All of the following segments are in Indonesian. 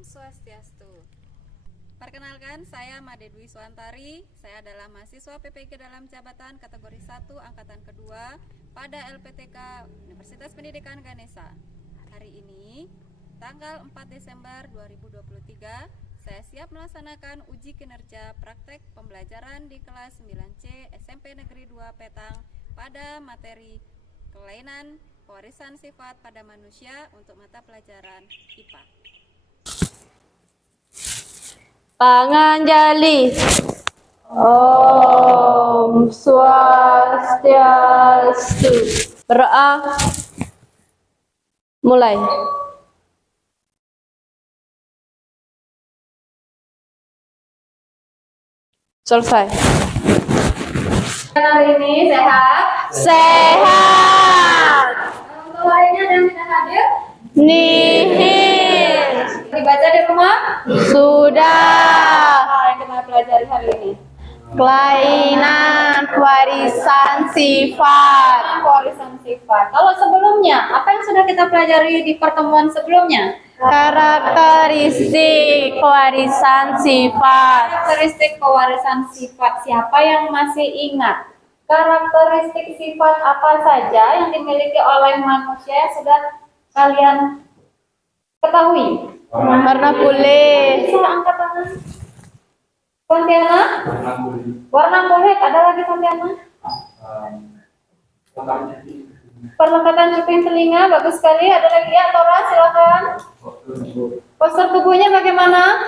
Om Swastiastu. Perkenalkan, saya Made Dwi Suantari. Saya adalah mahasiswa PPG dalam jabatan kategori 1 angkatan kedua pada LPTK Universitas Pendidikan Ganesha. Hari ini, tanggal 4 Desember 2023, saya siap melaksanakan uji kinerja praktek pembelajaran di kelas 9C SMP Negeri 2 Petang pada materi kelainan pewarisan sifat pada manusia untuk mata pelajaran IPA. Panganjali. Om Swastiastu. Berdoa. Mulai. Selesai. Hari ini sehat? Sehat. Untuk lainnya yang tidak hadir? Nihil. Dibaca di rumah? Sudah. Apa yang kita pelajari hari ini? Kelainan warisan sifat. Pewarisan sifat. Kalau sebelumnya, apa yang sudah kita pelajari di pertemuan sebelumnya? Karakteristik warisan sifat. Karakteristik pewarisan sifat. Siapa yang masih ingat? Karakteristik sifat apa saja yang dimiliki oleh manusia yang sudah kalian ketahui? Warna kulit. Bisa angkat tangan. Santiana? Warna kulit. Ada lagi Santiana? Perlengkapan cuping telinga. Bagus sekali. Ada lagi ya, Tora? Silakan. Postur tubuhnya bagaimana?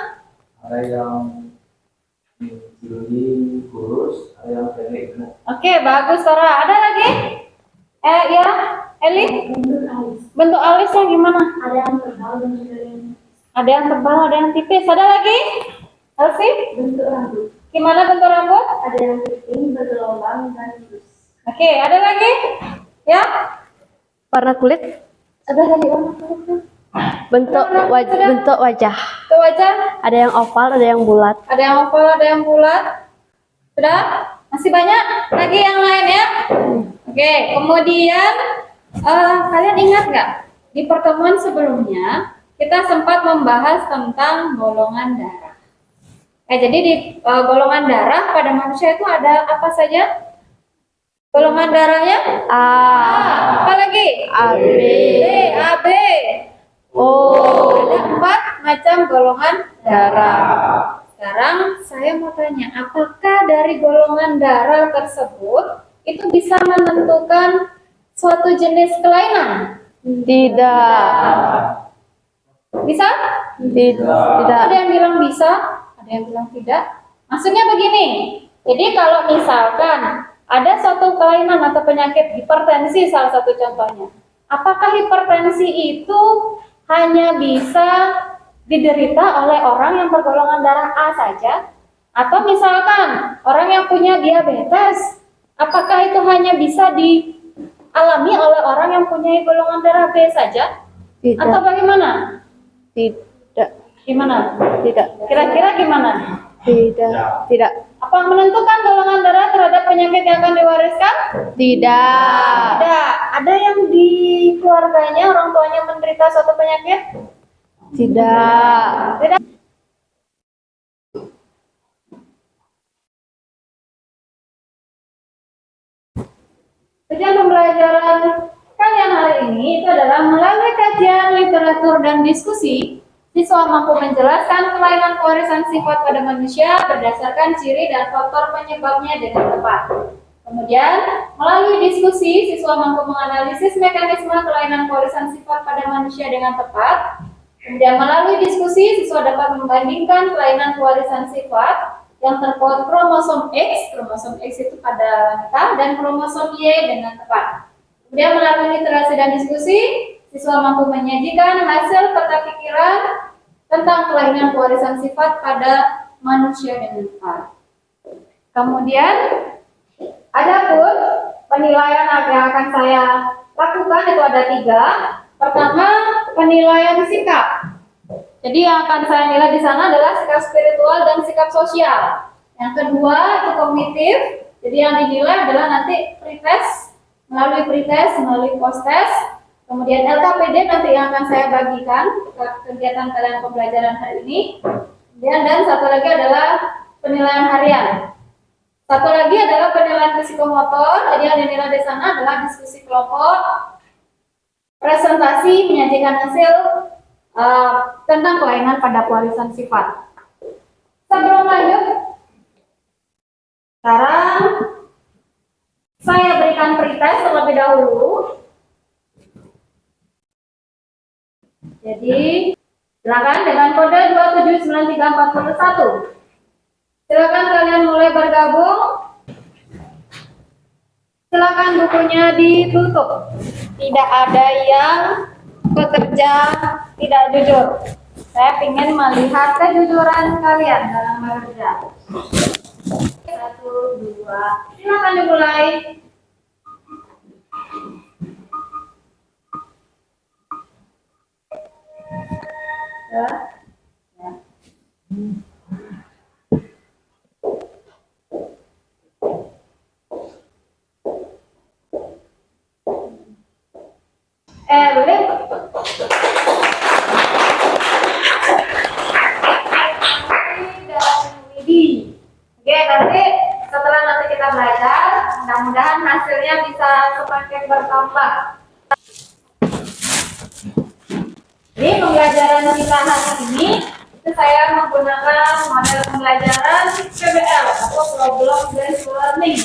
Ada yang tinggi, kurus, ada yang pendek. Oke, bagus Tora. Ada lagi? Ya, Eli? Bentuk alisnya gimana? Ada yang tebal dan juga Ada yang tebal, ada yang tipis. Ada lagi? Elsi? bentuk rambut. Gimana bentuk rambut? Ada yang keriting, bergelombang, dan lurus. Oke, ada lagi? Ya? Warna kulit. Ada lagi warna kulit? Bentuk wajah. Itu wajah? Ada yang oval, ada yang bulat. Ada yang oval, ada yang bulat. Sudah? Masih banyak lagi yang lain ya? Oke, kemudian kalian ingat nggak? Di pertemuan sebelumnya kita sempat membahas tentang golongan darah. Jadi di golongan darah pada manusia itu ada apa saja? Golongan darahnya? A, Apa lagi? AB, B, AB. O, Ada 4 macam golongan darah. Sekarang saya mau tanya, apakah dari golongan darah tersebut itu bisa menentukan suatu jenis kelainan? Tidak. Bisa? Tidak. Ada yang bilang bisa, ada yang bilang tidak. Maksudnya begini, jadi kalau misalkan ada suatu kelainan atau penyakit hipertensi salah satu contohnya, apakah hipertensi itu hanya bisa diderita oleh orang yang bergolongan darah A saja? Atau misalkan orang yang punya diabetes, apakah itu hanya bisa dialami oleh orang yang punya golongan darah B saja? Atau Tidak. bagaimana? Tidak. Gimana? Tidak. Kira-kira gimana? Tidak. Tidak. Apa menentukan golongan darah terhadap penyakit yang akan diwariskan? Tidak. Ada yang di keluarganya, orang tuanya menderita suatu penyakit? Tidak. Tidak. Tujuan pembelajaran kalian hari ini itu adalah melalui kajian literatur dan diskusi, siswa mampu menjelaskan kelainan pewarisan sifat pada manusia berdasarkan ciri dan faktor penyebabnya dengan tepat. Kemudian, melalui diskusi, siswa mampu menganalisis mekanisme kelainan pewarisan sifat pada manusia dengan tepat. Kemudian, melalui diskusi, siswa dapat membandingkan kelainan pewarisan sifat yang terkait kromosom X itu pada wanita, dan kromosom Y dengan tepat. Kemudian, melalui literasi dan diskusi, siswa mampu menyajikan hasil peta pikiran tentang kelainan pewarisan sifat pada manusia dengan tepat. Kemudian, adapun penilaian yang akan saya lakukan itu ada 3. Pertama, penilaian sikap. Jadi yang akan saya nilai di sana adalah sikap spiritual dan sikap sosial. Yang kedua itu kognitif. Jadi yang dinilai adalah nanti pretest, melalui post test. Kemudian LKPD nanti yang akan saya bagikan ke kegiatan kalian pembelajaran hari ini. Dan satu lagi adalah penilaian harian. Satu lagi adalah penilaian psikomotor. Jadi yang dinilai di sana adalah diskusi kelompok, presentasi, menyajikan hasil tentang kelainan pada pewarisan sifat. Sebelum lanjut, sekarang saya berikan pretest terlebih dahulu. Jadi, silakan dengan kode 279341. Silakan kalian mulai bergabung. Silakan bukunya ditutup. Tidak ada yang bekerja tidak jujur. Saya ingin melihat kejujuran kalian dalam bekerja. 1, 2, silakan dimulai. Ya. Boleh? Widi. Oke, nanti setelah nanti kita belajar, mudah-mudahan hasilnya bisa semakin bertambah. Jadi pembelajaran kita hari ini itu saya menggunakan model pembelajaran PBL atau Problem Based Learning.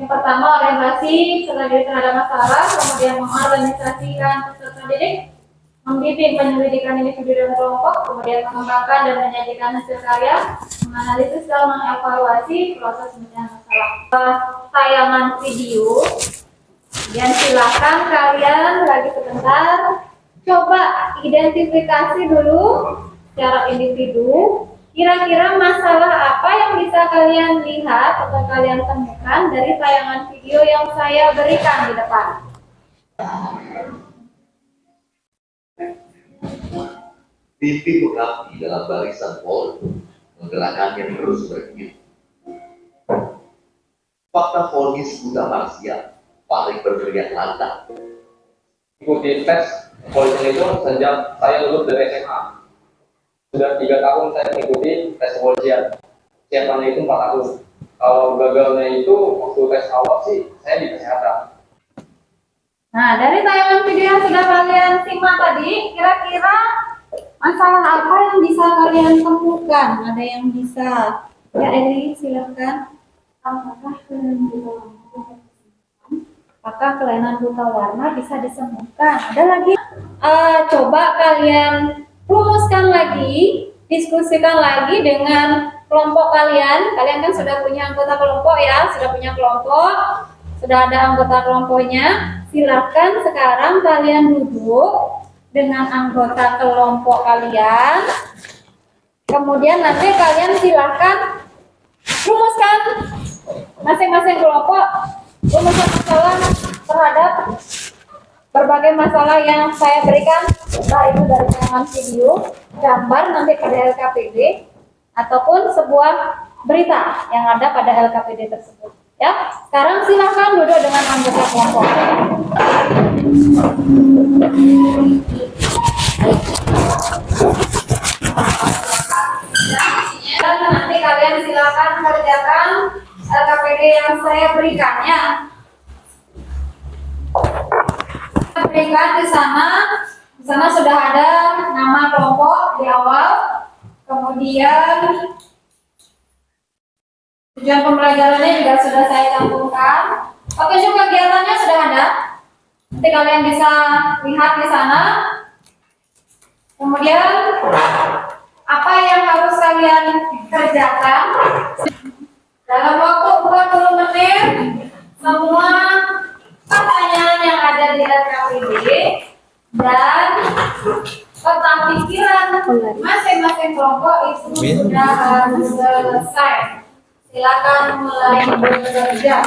Yang pertama orientasi terhadap masalah, kemudian mengorganisasikan peserta didik, membimbing penyelidikan individu dan kelompok, kemudian mengembangkan dan menyajikan hasil karya, menganalisis dan mengevaluasi proses penyelesaian masalah. Tayangan video, dan silakan kalian lagi sebentar coba identifikasi dulu secara individu. Kira-kira masalah apa yang bisa kalian lihat atau kalian temukan dari tayangan video yang saya berikan di depan? Pipi berapi dalam barisan Polri, menggerakkannya terus bergilir. Fakta vonis buta Marsia paling berteriak lantang. Ikuti tes kepolisian itu sejak saya lulus dari SMA. Sudah 3 tahun saya mengikuti tes kepolisian. Siapannya itu 4 tahun. Kalau gagalnya itu waktu tes awal sih saya di kesehatan. Nah, dari tayangan video yang sudah kalian simak tadi, kira-kira masalah apa yang bisa kalian temukan? Ada yang bisa? Ya, Eli, silakan. Apakah kelainan buta warna bisa disembuhkan? Ada lagi? Coba kalian rumuskan lagi, diskusikan lagi dengan kelompok kalian. Kalian kan sudah punya anggota kelompok ya, sudah punya kelompok, sudah ada anggota kelompoknya. Silakan sekarang kalian duduk dengan anggota kelompok kalian. Kemudian nanti kalian silakan rumuskan masing-masing kelompok rumuskan masalah terhadap berbagai masalah yang saya berikan, entah itu dari tayangan video, gambar nanti pada LKPD, ataupun sebuah berita yang ada pada LKPD tersebut. Ya, sekarang silakan duduk dengan anggota kelompok. Dan nanti kalian silakan kerjakan LKPD yang saya berikannya. Berikan di sana sudah ada nama kelompok di awal, kemudian tujuan pembelajarannya juga sudah saya cantumkan. Oke, juga kegiatannya sudah ada. Nanti kalian bisa lihat di sana. Kemudian apa yang harus kalian kerjakan dalam waktu 40 menit, semua pertanyaan yang ada di LKPD dan tentang pikiran masing-masing kelompok itu sudah harus selesai. Silakan mulai bekerja.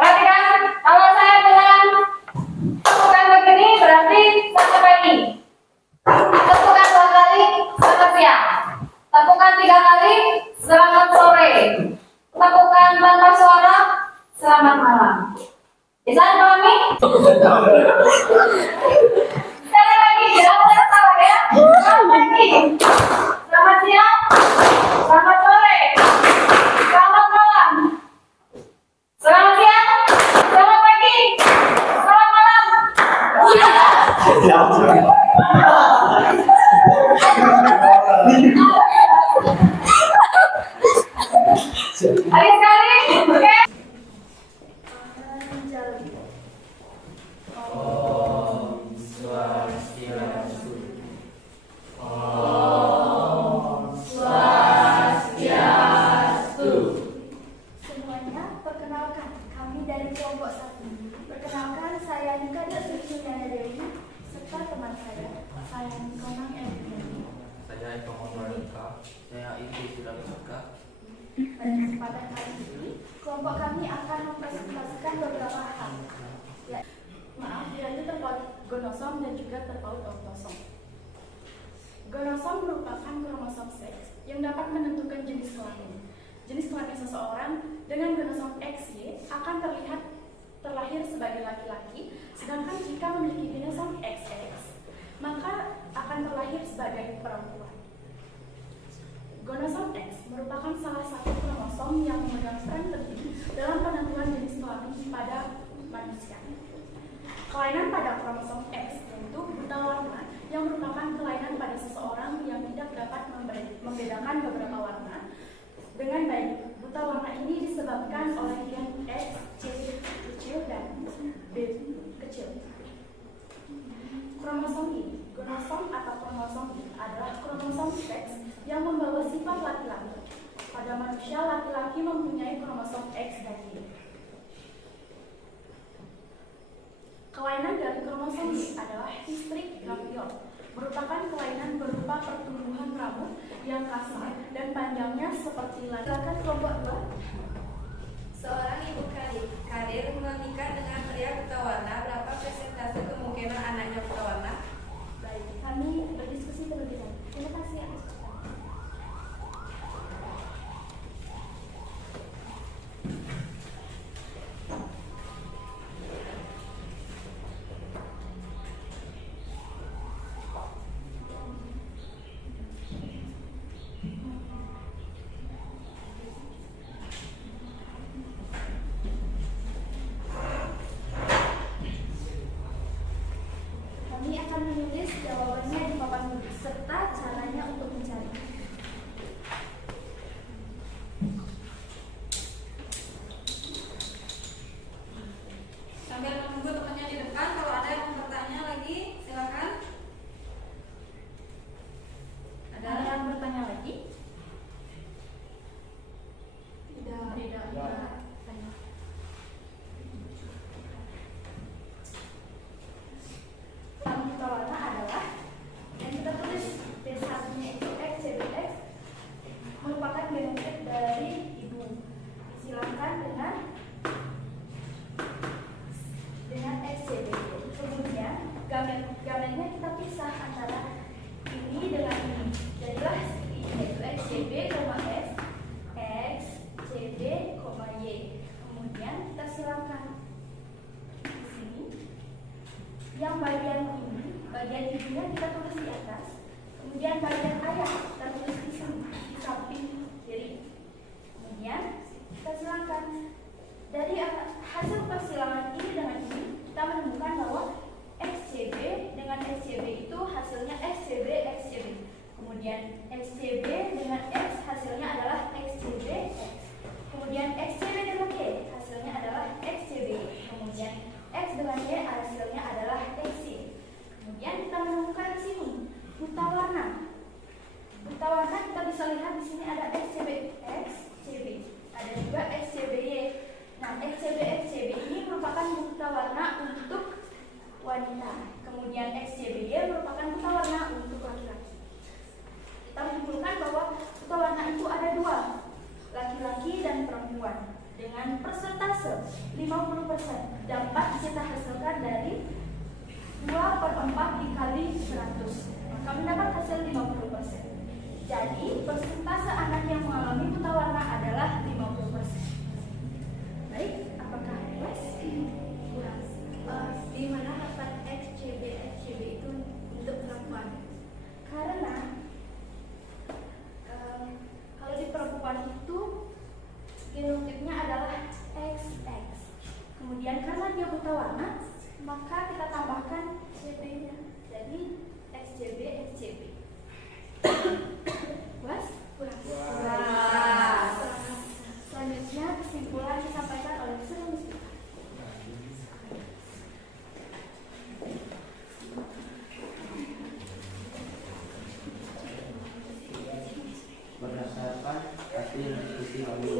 Perhatikan, kalau saya bilang tepukan begini berarti selamat pagi. Tepukan 2 kali selamat siang. Tepukan 3 kali selamat sore. Tepukan tanpa suara selamat malam. Bisa dipahami? Sekali lagi, jangan salah ya. Selamat pagi, selamat siang, selamat sore, selamat malam. Selamat siang, selamat pagi, selamat malam. Ayo sekali, oke? Semuanya, perkenalkan, kami dari kelompok 1. Perkenalkan, saya Nika Sri Suryana Dewi, serta teman saya Nikonang Erwin. Saya Eko Motorika. Saya Ibu Surakarta. Pada kesempatan kali ini, kelompok kami akan mempresentasikan beberapa hal. Ya, maaf, yaitu terpaut gonosom dan juga terpaut autosom. Gonosom merupakan kromosom seks yang dapat menentukan jenis kelamin. Jenis kelamin seseorang dengan gonosom XY akan terlahir sebagai laki-laki, sedangkan jika memiliki gonosom XX, maka akan terlahir sebagai perempuan. Gonosom X merupakan salah satu kromosom yang memegang peran penting dalam penentuan jenis kelamin pada manusia. Kelainan pada kromosom X yaitu buta warna yang merupakan kelainan pada seseorang yang tidak dapat membedakan beberapa warna dengan baik. Buta warna ini disebabkan oleh gen X, C kecil dan B kecil. Kromosom Y, gonosom atau kromosom Y adalah kromosom seks yang membawa sifat laki-laki. Pada manusia, laki-laki mempunyai kromosom X dan Y. Kelainan dari kromosom Y adalah histrik gravior, merupakan kelainan berupa pertumbuhan rambut yang kasar dan panjangnya seperti laki-laki. Kelompok 2. Seorang ibu karir menikah dengan pria buta warna, berapa persentase kemungkinan anaknya buta warna? Baik, kami berdiskusi terlebih dahulu. Terima kasih atas pertanyaan. Kami silakan di sini. Yang bagian ini, bagian ibunya kita tulis di atas. Kemudian bagian ayah kita tulis di sini, di samping kiri. Kemudian kita silakan. Dari hasil persilangan ini dengan ini, kita menemukan bahwa XCB dengan XCB itu hasilnya XCB, XCB. Kemudian XCB dengan X hasilnya adalah XCB, X. Kemudian XCB dengan Y hasilnya adalah XCB. Kemudian X dengan Y hasilnya adalah XY. Kemudian kita menemukan di sini buta warna. Buta warna kita bisa lihat di sini ada XCB, XCB. Ada juga XCBY. Nah, XCB, XCB ini merupakan buta warna untuk wanita. Kemudian XCBY merupakan buta warna untuk laki-laki. Kita menyimpulkan bahwa buta warna itu ada dua, laki-laki dan perempuan, dengan persentase 50%. Dapat kita hasilkan dari 2/4 dikali 100, maka mendapat hasil 50%. Jadi persentase anak yang mengalami buta warna adalah 50%. Baik, apakah puas? Kurang. Di mana dapat XCB itu untuk perempuan? Karena kalau di perempuan itu genotipnya adalah XX. Kemudian karena dia buta warna, maka kita tambahkan CB-nya. Jadi XCB, XCB. Puas? Puas. Selanjutnya kesimpulan disampaikan oleh Sri Musti. Berdasarkan hasil diskusi kami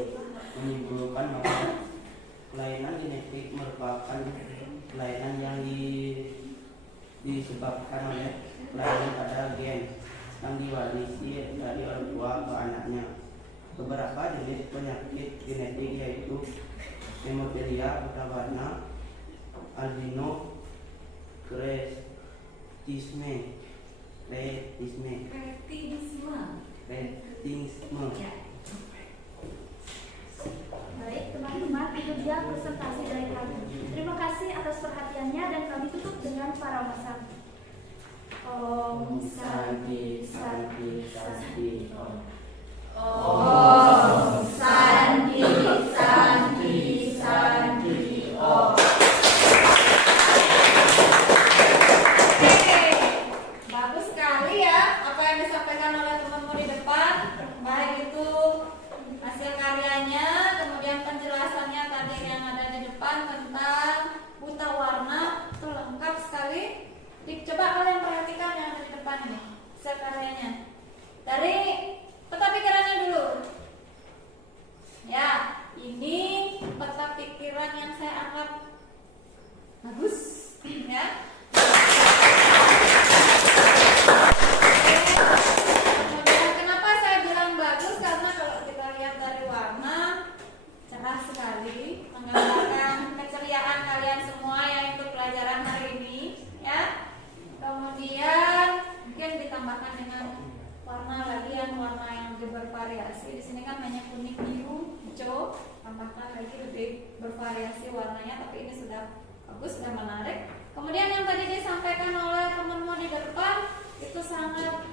menyimpulkan bahwa kelainan genetik merupakan kelainan yang disebabkan oleh kelainan pada gen yang diwarisi dari orang tua ke anaknya. Beberapa jenis penyakit genetik yaitu hemofilia, buta warna, albino, kreatisme. Baik teman-teman, itu dia presentasi dari kami. Terima kasih atas perhatiannya dan kami tutup dengan paramasam. Om Santi Santi Santi Om. Om Santi Santi Santi Om. Bagus sekali ya apa yang disampaikan oleh temanmu di depan, baik itu hasil karyanya, kemudian penjelasannya tadi yang ada di depan tentang buta warna, itu lengkap sekali. Coba kalian perhatikan yang ada di depan ini, hasil karyanya. Dari peta pikirannya dulu. Ya, ini peta pikiran yang saya anggap bagus, ya. Kemudian kenapa saya bilang bagus? Karena kalau kita lihat dari warna, cerah sekali, menggambarkan keceriaan kalian semua yang ikut pelajaran hari ini, ya. Kemudian mungkin ditambahkan dengan warna lagi yang warna yang lebih bervariasi. Di sini kan hanya kuning, biru, hijau. Tambahkan lagi lebih bervariasi warnanya, tapi ini sudah bagus, sudah menarik. Kemudian yang tadi disampaikan oleh temanmu di depan itu sangat,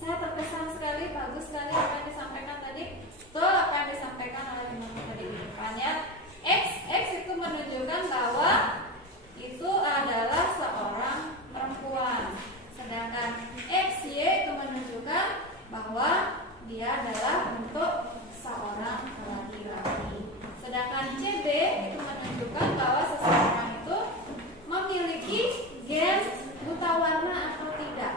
saya terkesan sekali, bagus sekali apa yang disampaikan tadi. Betul apa yang disampaikan oleh temanmu tadi di depannya. X itu menunjukkan bahwa itu adalah seorang perempuan. Sedangkan XY itu menunjukkan bahwa dia adalah untuk seorang laki-laki. Sedangkan CB itu menunjukkan bahwa seseorang itu memiliki gen buta warna atau tidak.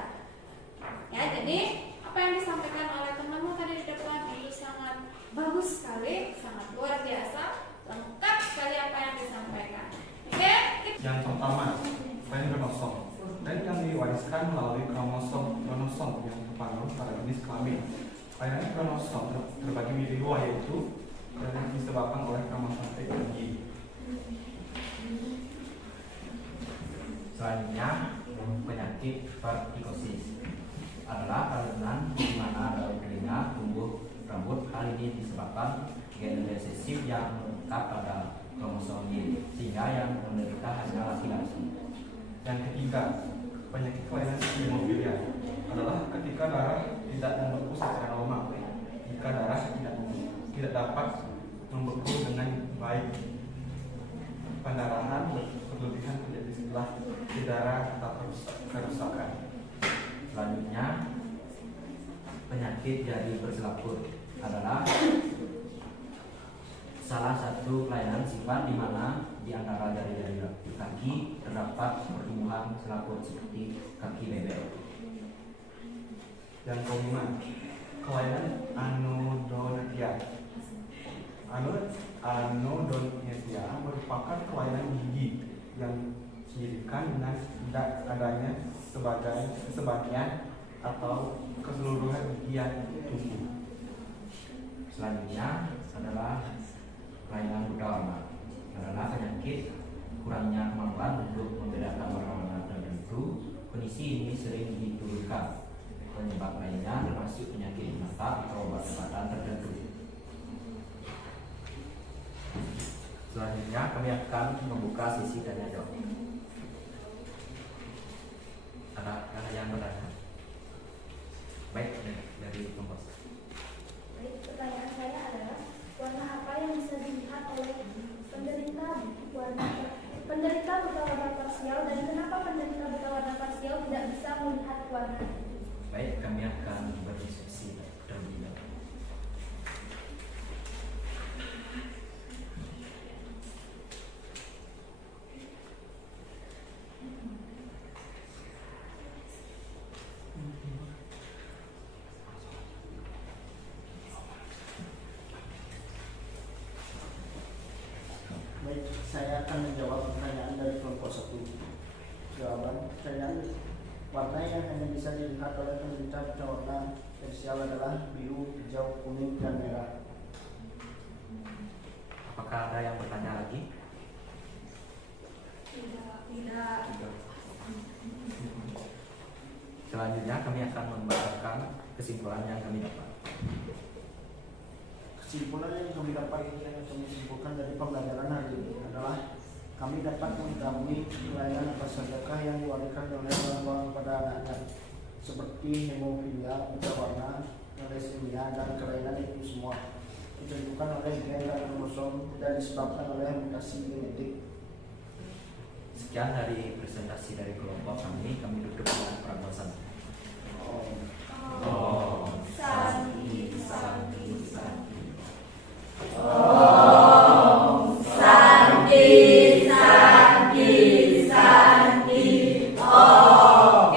Ya, jadi apa yang disampaikan oleh temanmu tadi di depan itu sangat bagus sekali, sangat luar biasa, lengkap sekali apa yang disampaikan. Oke? Yang pertama, selain kromosom, dan yang diwariskan melalui kromosom yang terpanggil pada jenis kelamin. Kelainan kromosom terbagi menjadi dua, yaitu yang disebabkan oleh kromosom X dan Y. Selanjutnya, penyakit vertikosis adalah kelainan di mana dalam telinga tumbuh rambut. Hal ini disebabkan gen resesif yang melekat pada kromosom Y, sehingga yang menderita hanya laki-laki. Yang ketiga, penyakit kelainan hemofilia adalah ketika darah tidak membeku secara normal. Jika darah tidak dapat membeku dengan baik, pendarahan berlebihan terjadi setelah di darah atau kerusakan. Selanjutnya, penyakit jari berselaput adalah salah satu kelainan sifat di mana di antara jari-jari kaki terdapat pertumbuhan selaput seperti kaki bebek. Yang kelima, kelainan anodonatia. Anodonatia merupakan kelainan gigi yang signifikan dengan tidak adanya sebagian atau keseluruhan gigi yang tumbuh. Selanjutnya adalah kelainan buta warna, adalah penyakit kurangnya kemampuan untuk membedakan warna-warna tertentu. Kondisi ini sering diturunkan. Penyebab lainnya termasuk penyakit mata atau obat-obatan tertentu. Selanjutnya kami akan membuka sesi tanya jawab. Adakah yang bertanya? Baik, dari kelompok. Baik, pertanyaan saya adalah warna apa yang bisa dilihat oleh penderita buta warna parsial dan kenapa penderita buta warna parsial tidak bisa melihat warna? Baik, kami akan berdiskusi terlebih dahulu. Baik, saya akan menjawab pertanyaan dari kelompok 1. Jawaban pertanyaan, warna yang hanya bisa dilihat oleh penderita buta warna parsial adalah biru, hijau, kuning, dan merah. Apakah ada yang bertanya lagi? Tidak. Selanjutnya kami akan membacakan kesimpulan yang kami dapat. Kesimpulan yang kami dapat yang kami simpulkan dari pembelajaran hari ini adalah kami dapat mengetahui kelainan apa sajakah yang diwariskan oleh orang-orang pada anaknya, seperti hemofilia, buta warna, thalassemia, dan kelainan itu semua ditentukan oleh gen dan kromosom dan disebabkan oleh mutasi genetik. Sekian dari presentasi dari kelompok kami tutup dengan prabosan. Om Santi Santi Santi. Om Santi Santi Santi. Om.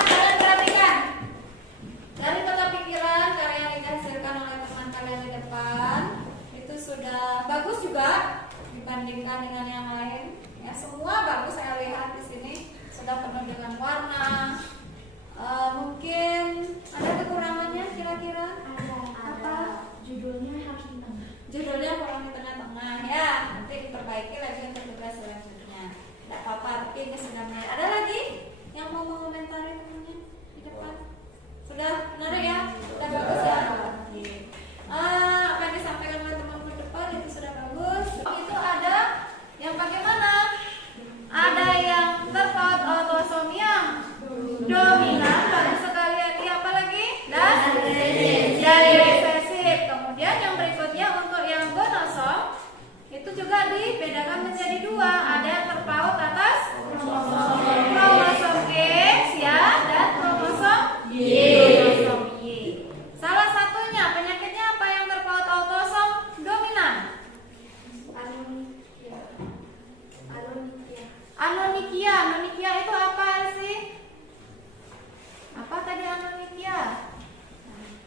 Kalian perhatikan dari tata pikiran karya yang dihasilkan oleh teman kalian di depan itu sudah bagus juga dibandingkan dengan yang lain. Ya, semua bagus saya lihat di sini sudah penuh dengan warna. Mungkin ada kekurangannya kira-kira? Apa? Judulnya harus di tengah. Judulnya kurang di tengah-tengah ya. Nanti diperbaiki lagi untuk tugas selanjutnya. Tidak apa-apa, tapi ini sudah mulai. Ada lagi yang mau mengomentari temannya di depan? Sudah benar ya? Sudah bagus ya? Oke. Apa yang disampaikan oleh teman di depan itu sudah bagus. Itu ada yang bagaimana? Ada yang terpaut autosom yang dominan, bagus sekali ya. Apa lagi? Dan jadi resesif. Kemudian yang berikutnya untuk yang gonosom itu juga dibedakan menjadi dua. Ada yang terpaut atas kromosom X ya dan kromosom Y. Salah satunya penyakitnya apa yang terpaut autosom dominan? Anonychia. Anonychia itu apa sih? Apa tadi anonychia?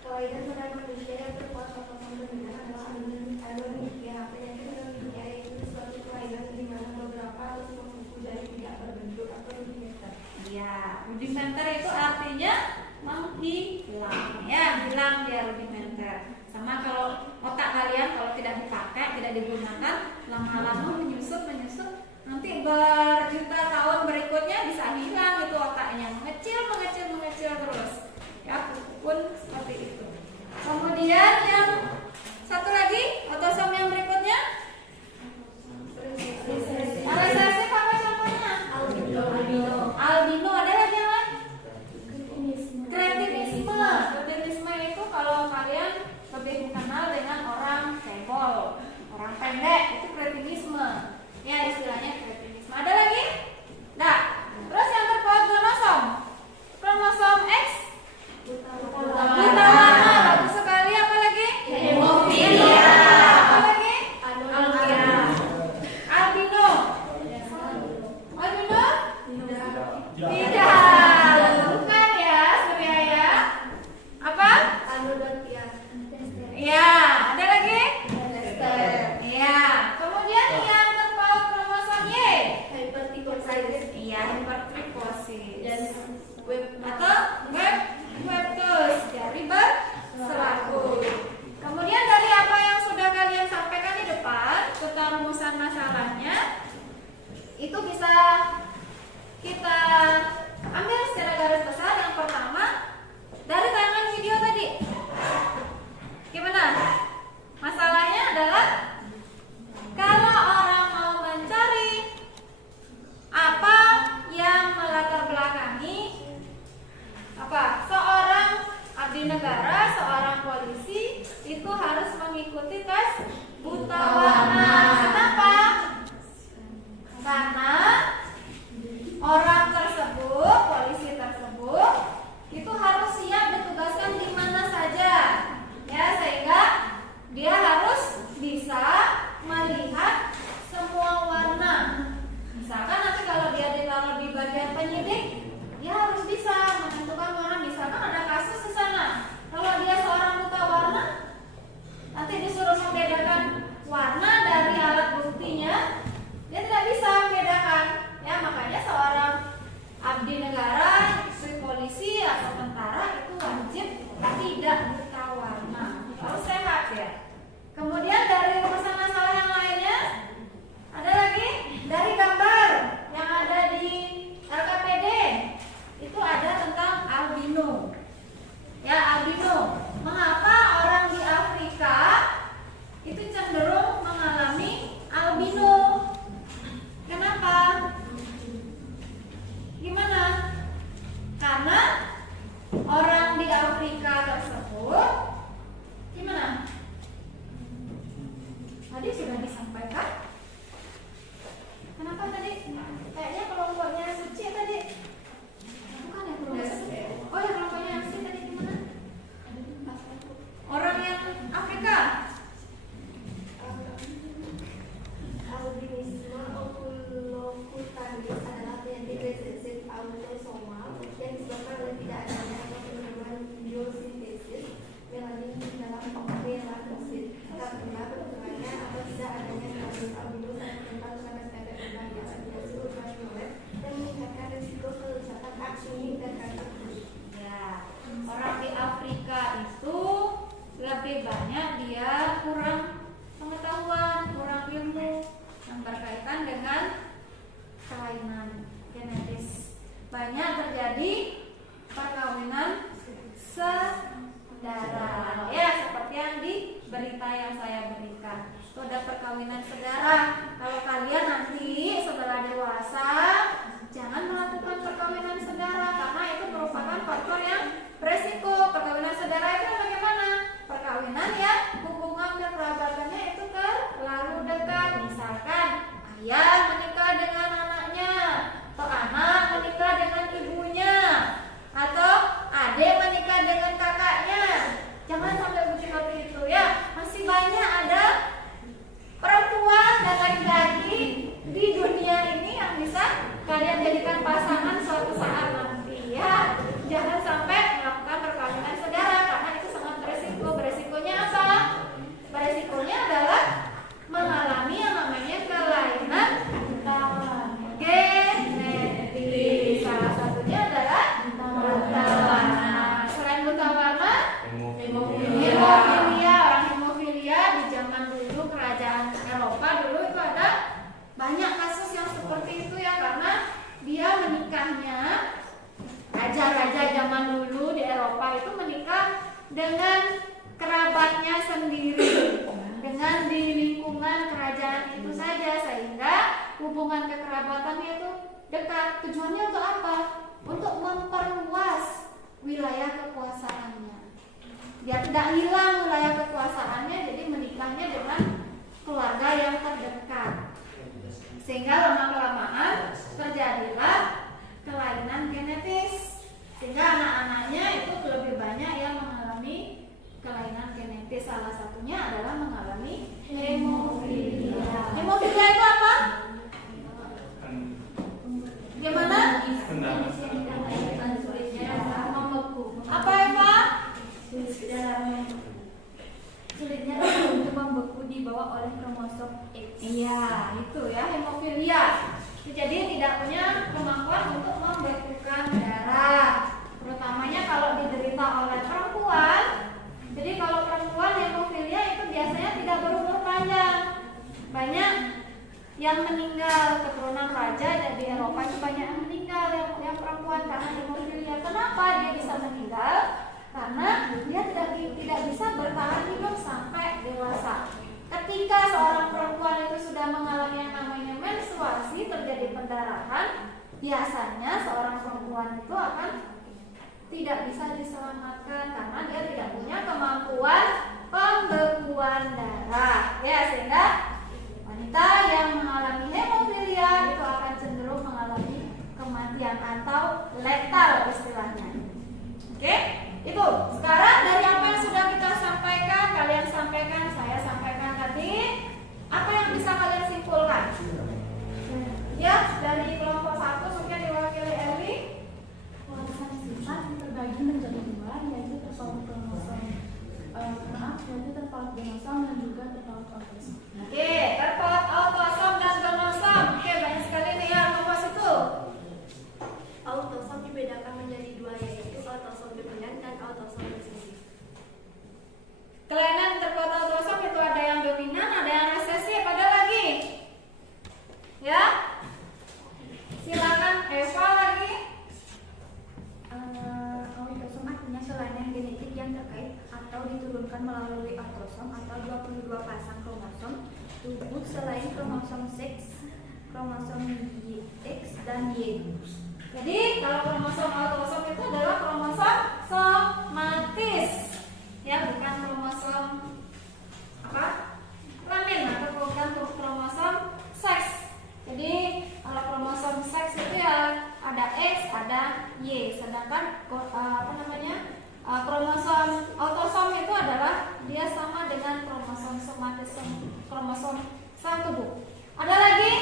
Kelainan pada manusia yang terpaut autosom dominan adalah anonychia. Penyakit anonychia itu suatu kelainan di mana beberapa atau semua kuku jari tidak berbentuk atau rudimenter. Iya, rudimenter itu artinya menghilang ya, hilang dia rudimenter. Sama kalau otak kalian kalau tidak dipakai, tidak digunakan, lama-lama menyusut, nanti berjuta tahun berikutnya bisa hilang itu otaknya, mengecil terus. Ya, pun seperti itu. Kemudian lebih dikenal dengan orang cebol, orang pendek, itu kretinisme. Ya, istilahnya kretinisme. Ada lagi? Nah, terus yang terpaut kromosom. Kromosom X buta warna, bagus sekali. Apa lagi? Hemofilia. Apa lagi? Albino. Albino? Tidak. Bukan ya, Surya ya. Apa? Ya, ada lagi? Ya. Kemudian yang terpaut kromosom Y. Iya, hipertrichosis. Atau webtus, dari berselaput. Kemudian dari apa yang sudah kalian sampaikan di depan, serta rumusan masalahnya, itu bisa kita ambil secara garis besar. Yang pertama, dari tayangan video tadi. Gimana? Masalahnya adalah kalau orang mau mencari apa yang melatar belakangi seorang abdi negara, seorang polisi itu harus mengikuti tes buta warna. Kenapa? Karena orang tersebut, polisi tersebut itu harus siap ditugaskan di mana saja, ya, sehingga dia harus bisa melihat semua warna. Misalkan nanti kalau dia ditaruh di bagian penyidik, dia harus bisa menentukan warna. Misalkan ada kasus di sana, kalau dia seorang buta warna, nanti disuruh membedakan warna dari alat buktinya, dia tidak bisa membedakan. Ya, makanya seorang abdi negara, polisi atau tentara itu wajib tidak buta warna, harus sehat ya. Kemudian dari rumusan masalah yang lainnya, ada lagi dari gambar yang ada di LKPD, itu ada tentang albino. Ya, albino. Mengapa orang di Afrika itu cenderung mengalami albino? Kenapa? Gimana? Karena orang di Afrika tersebut gimana? Tadi sudah disampaikan. Kenapa tadi? Kayaknya kelompoknya Suci tadi. Bukan ya kelompok Suci. Oh ya, kelompoknya Suci tadi gimana? Orang yang Afrika. Albinisme oculocutaneous adalah penyakit resesif autosomal yang disebabkan oleh tidak adanya penurunan biosintesis melanin dalam melanosit karena berkurangnya atau tidak adanya status albino sangat rentan terhadap efek berbahaya radiasi ultraviolet dan meningkatkan risiko kerusakan aksini dan kanker kulit. Ya, orang di Afrika itu lebih banyak dia kurang pengetahuan, kurang ilmu yang berkaitan dengan kelainan genetis. Banyak terjadi perkawinan saudara. Ya, seperti yang di berita yang saya berikan. Itu ada perkawinan saudara. Kalau kalian nanti setelah dewasa, jangan melakukan perkawinan saudara karena itu merupakan faktor yang beresiko. Perkawinan saudara itu bagaimana? Perkawinan yang hubungan kekerabatannya itu terlalu dekat. Misalkan ayah menikah dengan anaknya, atau anak menikah dengan ibunya, atau adik menikah dengan kakaknya. Jangan sampai seperti itu ya. Masih banyak ada perempuan dan laki-laki di dunia ini yang bisa kalian jadikan pasangan suatu saat nanti ya. Jangan sampai melakukan perkawinan saudara karena itu sangat beresiko. Beresikonya apa? Beresikonya adalah mengalami yang namanya kelainan genetis. Salah satunya adalah buta warna. Selain buta warna, hemofilia. Orang hemofilia di zaman dulu kerajaan Eropa dulu itu ada banyak kasus yang seperti itu ya, karena dia menikahnya, raja-raja zaman dulu di Eropa itu menikah dengan kerabatnya sendiri, dengan di lingkungan kerajaan itu saja, sehingga hubungan kekerabatannya itu dekat. Tujuannya untuk apa? Untuk memperluas wilayah kekuasaannya. Dia tidak hilang wilayah kekuasaannya, jadi menikahnya dengan keluarga yang terdekat. Sehingga lama-kelamaan terjadilah kelainan genetis. Sehingga anak-anaknya itu lebih banyak yang mengalami kelainan genetis. Salah satunya adalah mengalami hemofilia. Hemofilia itu apa? Gimana? Membeku. Apa Eva? Sulitnya untuk membeku dibawa oleh kromosom X. Iya, itu ya hemofilia. Jadi tidak punya kemampuan untuk membekukan darah. Terutamanya kalau diderita oleh perempuan. Jadi kalau perempuan hemofilia itu biasanya tidak berumur panjang. Banyak yang meninggal, keturunan raja dan di Eropa itu banyak yang meninggal yang perempuan karena hemofilia. Kenapa dia bisa meninggal? Karena dia tidak bisa bertahan hidup sampai dewasa. Ketika seorang perempuan itu sudah mengalami yang namanya menstruasi, terjadi pendarahan, biasanya seorang perempuan itu akan tidak bisa diselamatkan karena dia tidak punya kemampuan pembekuan darah. Ya, sehingga wanita yang mengalami hemofilia itu akan cenderung mengalami kematian atau letal istilahnya. Oke? Itu sekarang dari apa yang sudah kita sampaikan, kalian sampaikan, saya sampaikan tadi, apa yang bisa kalian simpulkan? Ya, dari kelompok 1 mungkin diwakili Eli. Warisan sifat terbagi menjadi dua, yaitu terpaut kromosom yaitu terpaut genosom dan juga terpaut autosom. Oke, terpaut autosom dan genosom. Oke, banyak sekali nih ya kelompok situ. Autosom dibedakan menjadi dua, yaitu autosom dominan dan autosom resesif. Kelainan terpaut autosom itu ada yang dominan, ada yang resesif, ada lagi. Ya, silakan Eva lagi. Autosom artinya kelainan genetik yang terkait atau diturunkan melalui autosom atau 22 pasang kromosom tubuh selain kromosom seks, kromosom X dan Y. Jadi kalau kromosom autosom itu adalah kromosom somatis, ya bukan kromosom apa kelamin atau bukan kromosom seks. Jadi kalau kromosom seks itu ya ada X, ada Y, sedangkan kromosom autosom itu adalah dia sama dengan kromosom somatis, kromosom sel tubuh. Ada lagi?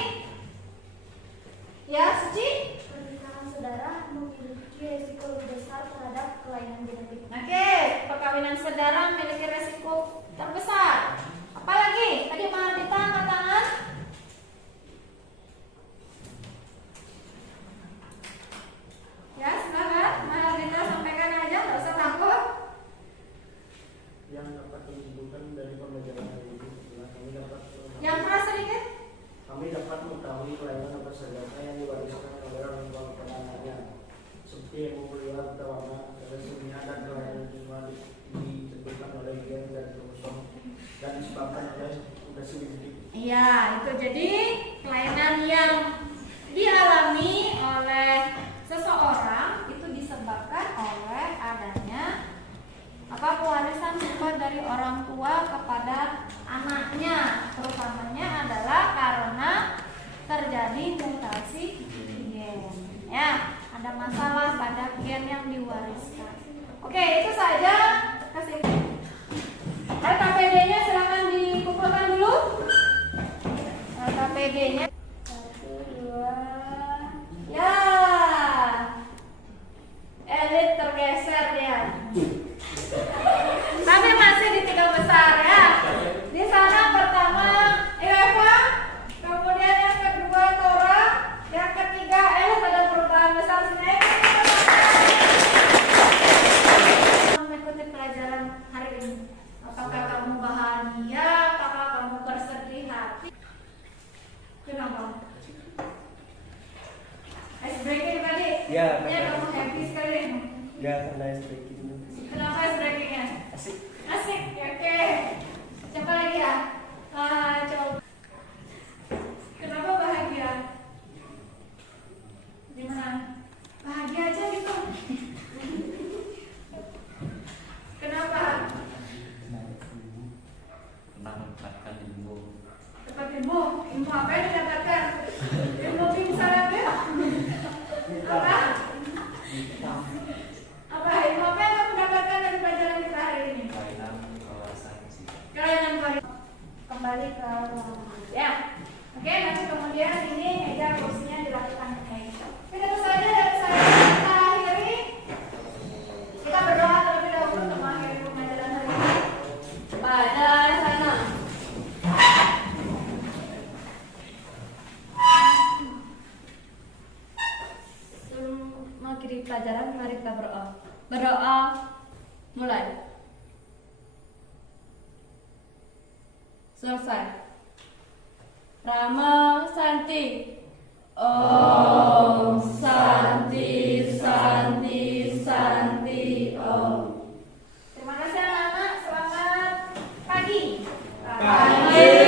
Ya, Suci? Pernikahan saudara memiliki risiko lebih besar terhadap kelainan genetik. Oke, perkawinan saudara memiliki resiko terbesar. Apalagi? Tadi Mahardita angkat tangan. Ya, silakan. Mahardita sampaikan aja, nggak usah takut. Yang dapat disimpulkan dari pembelajaran hari ini adalah Yang keras sedikit. kami dapat mengetahui kelainan apa saja yang diwariskan oleh orang tua kepada anaknya, seperti hemofilia berwarna, thalassemia dan kelainan jiwa disebabkan oleh gen dan kromosom dan disebabkan oleh mutasi genetik. Iya, itu jadi kelainan yang dialami oleh seseorang itu disebabkan oleh adanya pewarisan sifat dari orang tua kepada anaknya, terutamanya adalah karena terjadi mutasi gen. Ya, ada masalah pada gen yang diwariskan. Oke, itu saja kesimpulan. KPD-nya silakan dikumpulkan dulu. KPD-nya 1, 2. Ya. Elit tergeser dia. Tapi masih di 3 besar ya. Di sana pertama Eva, kemudian yang kedua Tora, yang ketiga Elit ada perubahan besar sini. Mengikuti pelajaran hari ini. Apakah kamu bahagia? Apakah kamu bersedih hati? Kenapa? Ice breaking tadi? Ya, Kamu happy sekali. Ya, karena istri itu. Kenapa ice breakingnya? Asik. Asik, oke. Coba lagi ya. Coba. Kenapa bahagia? Gimana? Bahagia aja gitu. Kenapa? kembali ke ruangan. Ya. Oke, nanti kemudian ini meja kursinya dilakukan pakai. Oke, tentu saja dari saya kita akhiri. Kita berdoa terlebih dahulu untuk mengakhiri pembelajaran hari ini. Pada sana. Sebelum mengakhiri pelajaran, mari kita berdoa. Berdoa, mulai. Selesai. Rama Santi. Om Santi Santi Santi Om. Terima kasih anak-anak. Selamat pagi. Pagi.